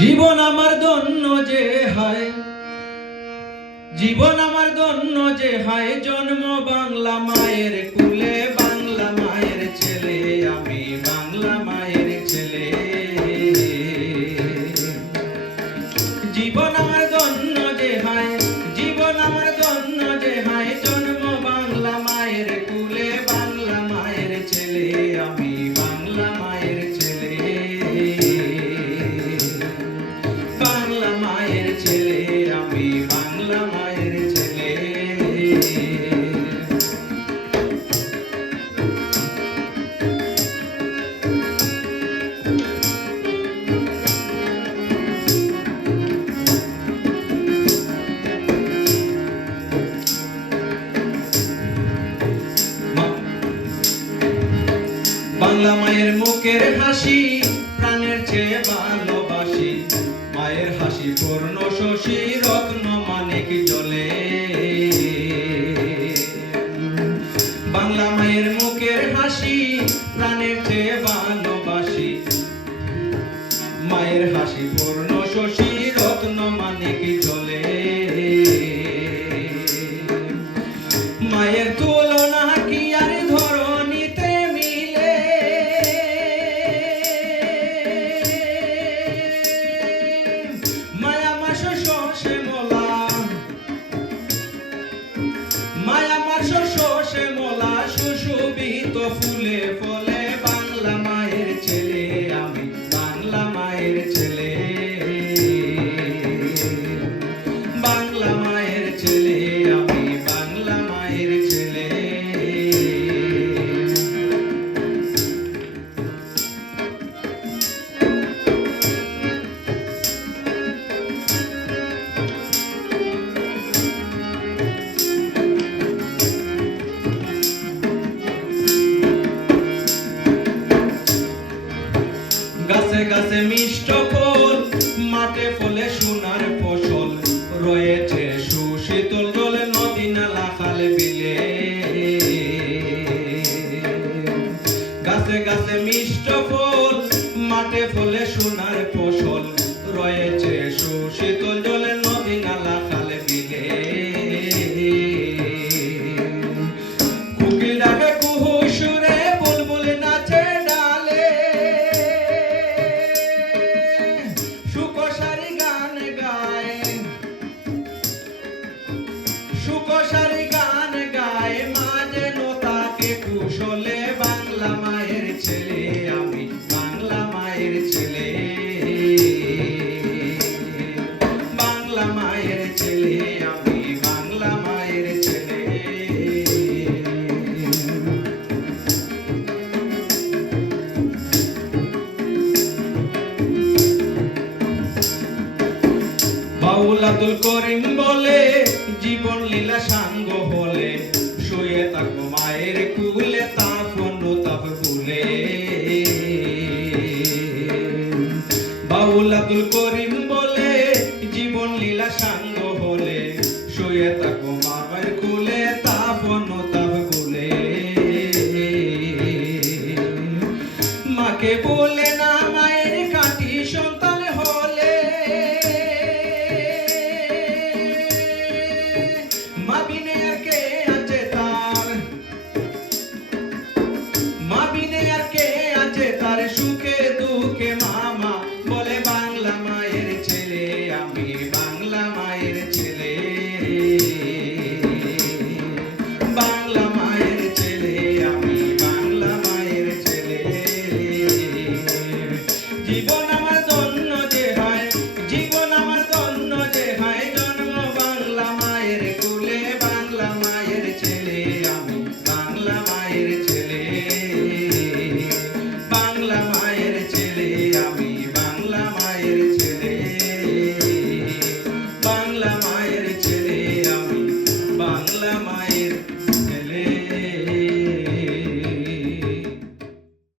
জীবন আমার ধন্য যে হায়, জীবন আমার ধন্য যে হায়, জন্ম বাংলা মায়ের কুলে, বাংলা মায়ের ছেলে আমি, বাংলা মায়ের ছেলে। জীবন আমার ধন্য যে হায়, জীবন আমার ধন্য যে হায়, জন্ম বাংলা মায়ের কুলে, বাংলা মায়ের ছেলে আমি, বাংলা মায়ের ছেলে। বাংলা মায়ের ছেলে আমি, বাংলা মায়ের ছেলে। বাংলা মায়ের মুখের হাসি প্রাণের চেয়ে ভালোবাসি, মায়ের হাসি পূর্ণ শশী রত্ন মানিক জ্বলে। বাংলা মায়ের মুখের হাসি প্রাণের চেয়ে ভালোবাসি, মায়ের হাসি পূর্ণ শশী রত্ন মানিক জ্বলে। মায়ের তুলনা কি আর ধরণীতে মিলে, মায়া মাস শোষে মোলা, মায়া মাস শোষে মোলা, সুশোভিত ফুলে ফলে, বাংলা মায়ের ছেলে আমি, বাংলা মায়ের ছেলে। বাংলা মায়ের ছেলে আমি, বাংলা মায়ের ছেলে। গাছে গাছে মিষ্ট ফল, মাঠে ফলে সোনার ফসল, রয়েছে সুশীতল জল, নদী নালা খাল বিলে। গাছে গাছে মিষ্ট ফল, মাঠে ফলে সোনার ফসল, রয়েছে সুশীতল জল, নদী নালা খাল বিলে। কোকিল ডাকে কুহু সুরে, বুলবুল নাচে ডালে, সুকোষারি গান গায়, সুকোষারি গান গায়, মাঝে নোতাকে কুশলে, বাংলা মায়ের ছেলে আমি, বাংলা মায়ের ছেলে। বাংলা মায়ের ছেলে আমি, বাংলা মায়ের ছেলে। বাউল আব্দুল করিম বলে, জীবন লীলা সাঙ্গ হলে, শুয়ে থাকো মায়ের কুলে, তাপ অনুতাপ ভুলে। বাউল আব্দুল করিম বলে, জীবন লীলা সাঙ্গ হলে, শুয়ে থাকো মায়ের কুলে, তাপ অনুতাপ ভুলে। মাকে বলে না